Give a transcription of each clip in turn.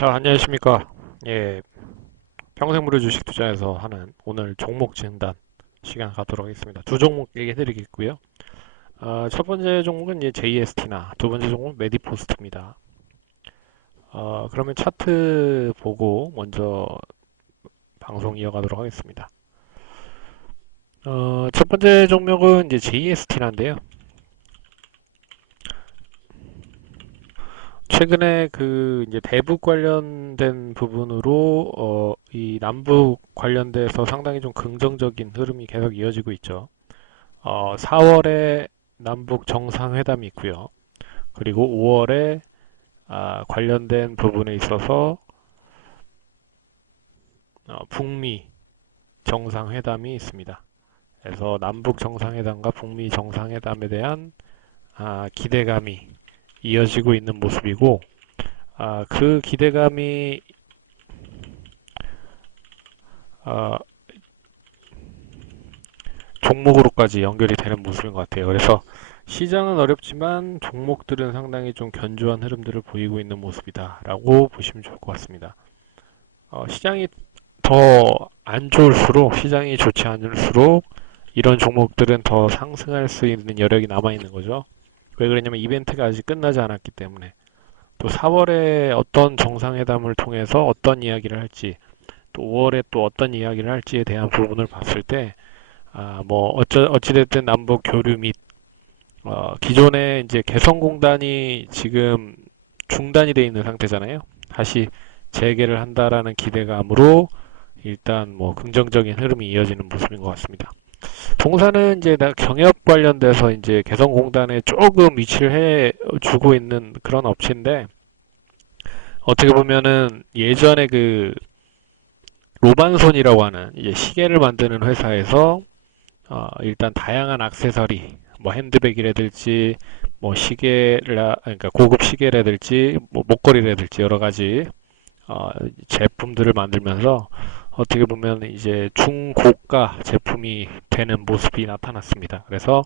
자, 안녕하십니까. 예, 평생무료 주식 투자에서 하는 오늘 종목 진단 시간 갖도록 하겠습니다. 두 종목 얘기해 드리겠고요. 첫 번째 종목은 이제 JST나 두 번째 종목은 메디포스트입니다. 그러면 차트 보고 먼저 방송 이어가도록 하겠습니다. 첫 번째 종목은 이제 JST난데요. 최근에 그 이제 대북 관련된 부분으로 이 남북 관련돼서 상당히 좀 긍정적인 흐름이 계속 이어지고 있죠. 4월에 남북 정상회담이 있고요. 그리고 5월에 관련된 부분에 있어서 북미 정상회담이 있습니다. 그래서 남북 정상회담과 북미 정상회담에 대한 기대감이 이어지고 있는 모습이고, 그 기대감이 아, 종목으로까지 연결이 되는 모습인 것 같아요. 그래서 시장은 어렵지만 종목들은 상당히 좀 견조한 흐름들을 보이고 있는 모습이다라고 보시면 좋을 것 같습니다. 시장이 더 안 좋을수록, 시장이 좋지 않을수록 이런 종목들은 더 상승할 수 있는 여력이 남아 있는 거죠. 왜 그러냐면 이벤트가 아직 끝나지 않았기 때문에. 또 4월에 어떤 정상회담을 통해서 어떤 이야기를 할지, 또 5월에 또 어떤 이야기를 할지에 대한 부분을 봤을 때, 뭐 어찌됐든 남북 교류 및 기존에 이제 개성공단이 지금 중단이 돼 있는 상태잖아요. 다시 재개를 한다라는 기대감으로 일단 뭐 긍정적인 흐름이 이어지는 모습인 것 같습니다. 동사는 이제 경협 관련돼서 이제 개성공단에 조금 위치를 해 주고 있는 그런 업체인데, 어떻게 보면은 예전에 그 로반손이라고 하는 이제 시계를 만드는 회사에서 일단 다양한 액세서리, 뭐 핸드백이라든지 뭐 시계라, 그러니까 고급 시계라든지 뭐 목걸이라든지 여러 가지 제품들을 만들면서 어떻게 보면 이제 중고가 제품이 되는 모습이 나타났습니다. 그래서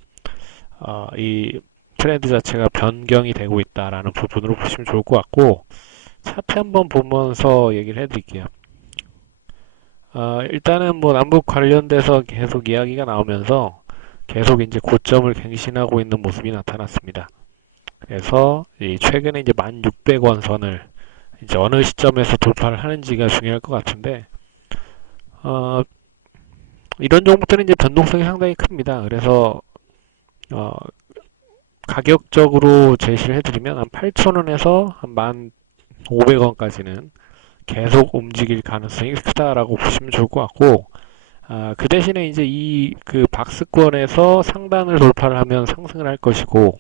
이 트렌드 자체가 변경이 되고 있다라는 부분으로 보시면 좋을 것 같고, 차트 한번 보면서 얘기를 해드릴게요. 일단은 뭐 남북 관련돼서 계속 이야기가 나오면서 계속 이제 고점을 갱신하고 있는 모습이 나타났습니다. 그래서 이 최근에 이제 1600원 선을 이제 어느 시점에서 돌파를 하는지가 중요할 것 같은데, 어, 이런 종목들은 이제 변동성이 상당히 큽니다. 그래서 어, 가격적으로 제시를 해드리면 한 8,000원에서 한 1,500원까지는 계속 움직일 가능성이 크다라고 보시면 좋을 것 같고, 그 대신에 이제 이 그 박스권에서 상단을 돌파를 하면 상승을 할 것이고,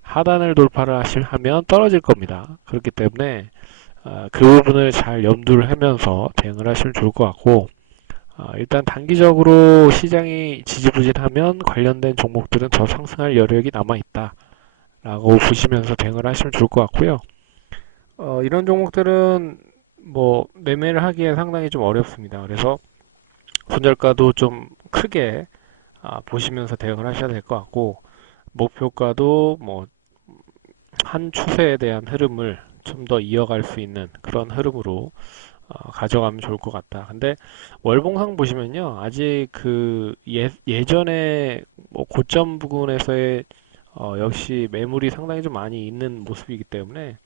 하단을 돌파를 하면 떨어질 겁니다. 그렇기 때문에 그 부분을 잘 염두를 하면서 대응을 하시면 좋을 것 같고, 일단 단기적으로 시장이 지지부진하면 관련된 종목들은 더 상승할 여력이 남아 있다라고 보시면서 대응을 하시면 좋을 것 같고요. 이런 종목들은 뭐 매매를 하기에 상당히 좀 어렵습니다. 그래서 손절가도 좀 크게 보시면서 대응을 하셔야 될 것 같고, 목표가도 뭐 한 추세에 대한 흐름을 좀 더 이어갈 수 있는 그런 흐름으로 가져가면 좋을 것 같다. 근데 월봉상 보시면요, 아직 그 예전에 뭐 고점 부근에서의 역시 매물이 상당히 좀 많이 있는 모습이기 때문에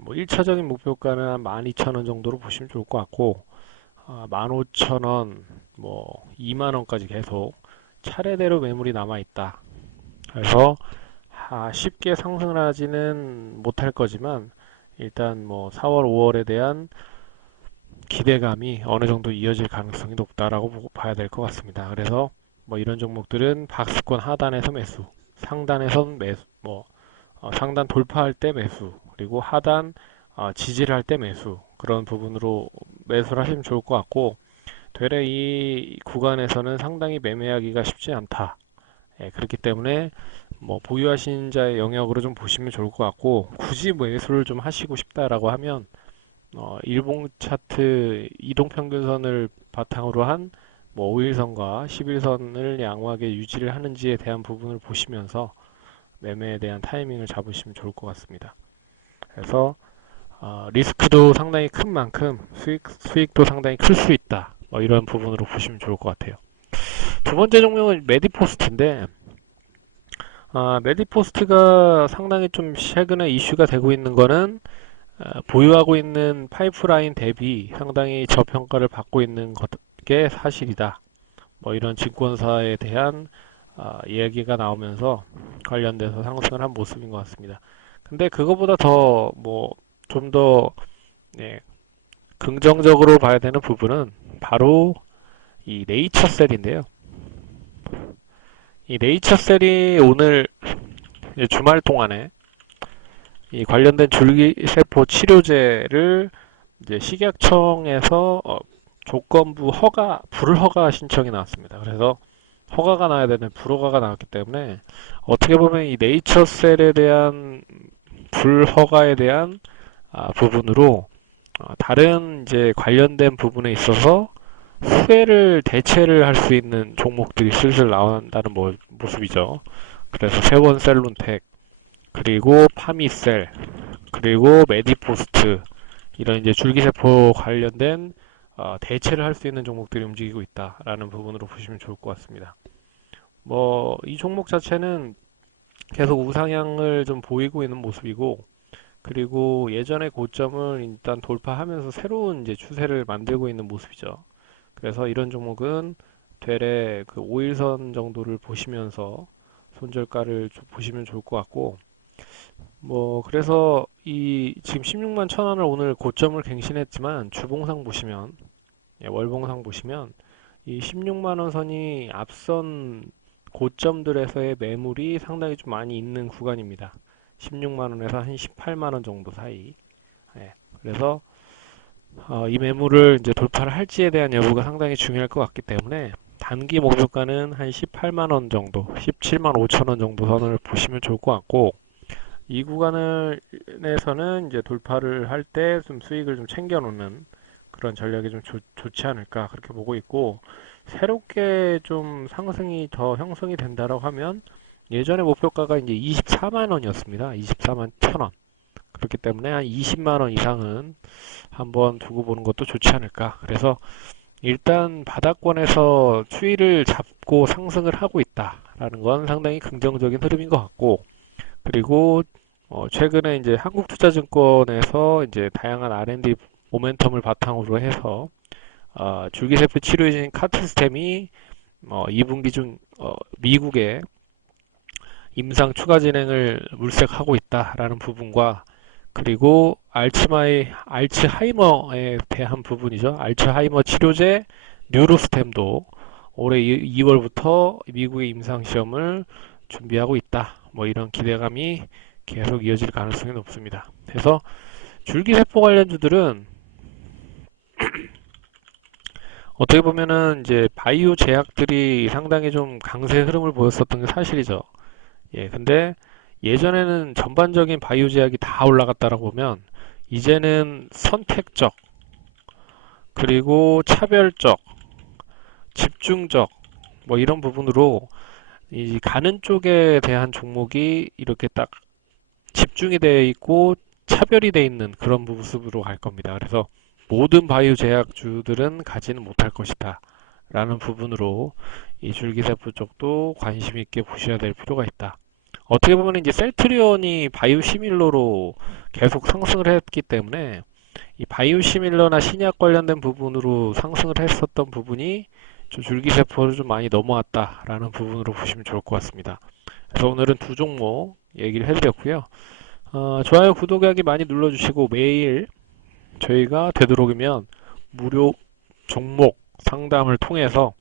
뭐 1차적인 목표가는 한 12,000원 정도로 보시면 좋을 것 같고, 15,000원, 뭐 2만원까지 계속 차례대로 매물이 남아 있다. 그래서 쉽게 상승을 하지는 못할 거지만 일단 뭐 4월, 5월에 대한 기대감이 어느 정도 이어질 가능성이 높다라고 봐야 될 것 같습니다. 그래서 뭐 이런 종목들은 박스권 하단에서 매수, 상단에선 매수, 뭐 상단 돌파할 때 매수, 그리고 하단 지지를 할 때 매수, 그런 부분으로 매수를 하시면 좋을 것 같고, 되레 이 구간에서는 상당히 매매하기가 쉽지 않다. 예, 그렇기 때문에 뭐 보유하신 자의 영역으로 좀 보시면 좋을 것 같고, 굳이 매수를 좀 하시고 싶다라고 하면 일봉 차트 이동평균선을 바탕으로 한 뭐 5일선과 10일선을 양호하게 유지를 하는지에 대한 부분을 보시면서 매매에 대한 타이밍을 잡으시면 좋을 것 같습니다. 그래서 리스크도 상당히 큰 만큼 수익도 상당히 클 수 있다. 뭐 이런 부분으로 보시면 좋을 것 같아요. 두 번째 종목은 메디포스트인데, 메디포스트가 상당히 좀 최근에 이슈가 되고 있는 거는 보유하고 있는 파이프라인 대비 상당히 저평가를 받고 있는 게 사실이다. 뭐 이런 증권사에 대한 이야기가 나오면서 관련돼서 상승을 한 모습인 것 같습니다. 근데 그거보다 더 뭐 좀 더 긍정적으로 봐야 되는 부분은 바로 이 네이처셀인데요. 이 네이처셀이 오늘 주말 동안에 이 관련된 줄기세포 치료제를 이제 식약청에서 조건부 불허가 신청이 나왔습니다. 그래서 허가가 나야 되는 불허가가 나왔기 때문에 어떻게 보면 이 네이처셀에 대한 불허가에 대한 부분으로 다른 이제 관련된 부분에 있어서 대체를 할 수 있는 종목들이 슬슬 나온다는 모습이죠. 그래서 세원셀룬텍, 그리고 파미셀, 그리고 메디포스트, 이런 이제 줄기세포 관련된 대체를 할 수 있는 종목들이 움직이고 있다라는 부분으로 보시면 좋을 것 같습니다. 뭐 이 종목 자체는 계속 우상향을 좀 보이고 있는 모습이고, 그리고 예전의 고점을 일단 돌파하면서 새로운 이제 추세를 만들고 있는 모습이죠. 그래서 이런 종목은 되레 그 5일선 정도를 보시면서 손절가를 보시면 좋을 것 같고, 뭐 그래서 이 지금 16만 1,000원을 오늘 고점을 갱신했지만 주봉상 보시면, 월봉상 보시면 이 16만 원 선이 앞선 고점들에서의 매물이 상당히 좀 많이 있는 구간입니다. 16만 원에서 한 18만 원 정도 사이. 그래서 이 매물을 이제 돌파를 할지에 대한 여부가 상당히 중요할 것 같기 때문에 단기 목표가는 한 18만 원 정도, 17만 5천 원 정도 선을 보시면 좋을 것 같고, 이 구간을 내서는 이제 돌파를 할 때 좀 수익을 좀 챙겨 놓는 그런 전략이 좀 좋지 않을까 그렇게 보고 있고, 새롭게 좀 상승이 더 형성이 된다라고 하면 예전에 목표가가 이제 24만 원이었습니다. 24만 1,000원. 그렇기 때문에 한 20만 원 이상은 한번 두고 보는 것도 좋지 않을까. 그래서 일단 바닥권에서 추이를 잡고 상승을 하고 있다라는 건 상당히 긍정적인 흐름인 것 같고, 그리고 최근에 이제 한국투자증권에서 이제 다양한 R&D 모멘텀을 바탕으로 해서 줄기세포 치료제인 카트스템이 2분기 중 미국의 임상 추가 진행을 물색하고 있다라는 부분과, 그리고 알츠하이머에 대한 부분이죠. 알츠하이머 치료제 뉴로스템도 올해 2월부터 미국의 임상 시험을 준비하고 있다. 뭐 이런 기대감이 계속 이어질 가능성이 높습니다. 그래서 줄기세포 관련주들은 어떻게 보면은 이제 바이오 제약들이 상당히 좀 강세 흐름을 보였었던 게 사실이죠. 근데 예전에는 전반적인 바이오 제약이 다 올라갔다라고 보면, 이제는 선택적, 그리고 차별적, 집중적, 뭐 이런 부분으로 이 가는 쪽에 대한 종목이 이렇게 딱 집중이 되어 있고 차별이 되어 있는 그런 모습으로 갈 겁니다. 그래서 모든 바이오 제약주들은 가지는 못할 것이다 라는 부분으로 이 줄기세포 쪽도 관심 있게 보셔야 될 필요가 있다. 어떻게 보면 이제 셀트리온이 바이오시밀러로 계속 상승을 했기 때문에 이 바이오시밀러나 신약 관련된 부분으로 상승을 했었던 부분이 좀 줄기세포를 좀 많이 넘어왔다라는 부분으로 보시면 좋을 것 같습니다. 그래서 오늘은 두 종목 얘기를 해드렸고요. 좋아요, 구독하기 많이 눌러주시고, 매일 저희가 되도록이면 무료 종목 상담을 통해서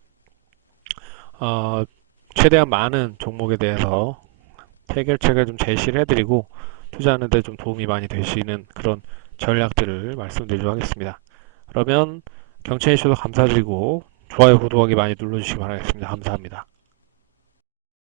최대한 많은 종목에 대해서 해결책을 좀 제시를 해드리고 투자하는 데 좀 도움이 많이 되시는 그런 전략들을 말씀드리도록 하겠습니다. 그러면 경청해 주셔서 감사드리고 좋아요, 구독하기 많이 눌러주시기 바라겠습니다. 감사합니다.